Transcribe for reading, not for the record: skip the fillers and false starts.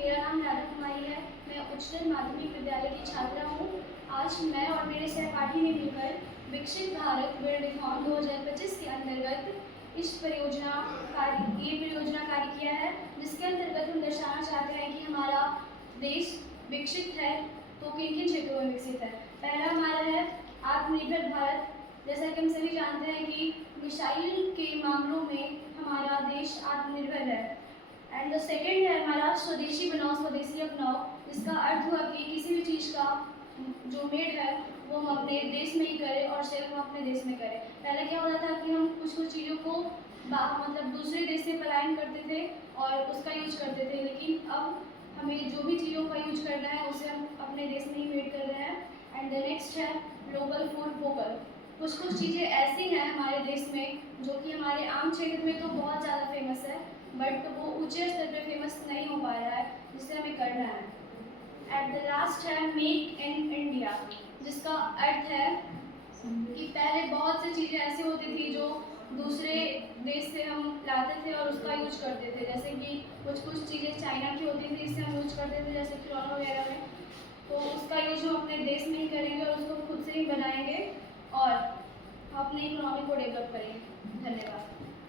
मेरा नाम राधा कुमारी है। मैं उच्चतर माध्यमिक विद्यालय की छात्रा हूँ। आज मैं और मेरे सहपाठी ने मिलकर विकसित भारत बिल्डथॉन 2025 के अंतर्गत ये परियोजना कार्य किया है, जिसके अंतर्गत हम दर्शाना चाहते हैं कि हमारा देश विकसित है तो किन किन क्षेत्रों में विकसित है। पहला हमारा है आत्मनिर्भर भारत। जैसा कि हम सभी जानते हैं कि मिसाइल के मामलों में हमारा देश आत्मनिर्भर है। एंड द सेकेंड है हमारा स्वदेशी बनाओ स्वदेशी अपनाओ, जिसका अर्थ हुआ कि किसी भी चीज़ का जो मेड है वो हम अपने देश में ही करें और सेव हम अपने देश में करें। पहले क्या होता था कि हम कुछ चीज़ों को मतलब दूसरे देश से पलायन करते थे और उसका यूज करते थे, लेकिन अब हमें जो भी चीज़ों का यूज करना है उसे हम अपने देश में ही मेड कर रहे हैं। एंड द नेक्स्ट है ग्लोबल फूड वोकल। कुछ चीज़ें ऐसी हैं हमारे देश में जो कि हमारे आम क्षेत्र में तो बहुत ज़्यादा फेमस है, बट वो ऊंचे स्तर पे फेमस नहीं हो पा रहा है, जिससे हमें करना है। एट द लास्ट है मेक इन इंडिया, जिसका अर्थ है कि पहले बहुत सी चीज़ें ऐसी होती थी जो दूसरे देश से हम लाते थे और उसका यूज करते थे, जैसे कि कुछ चीज़ें चाइना की होती थी जिससे हम यूज करते थे, जैसे खिलौना वगैरह में। तो उसका यूज हम अपने देश में ही करेंगे और उसको खुद से ही बनाएंगे और अपने इकोनॉमी को डेवलप करेंगे। धन्यवाद।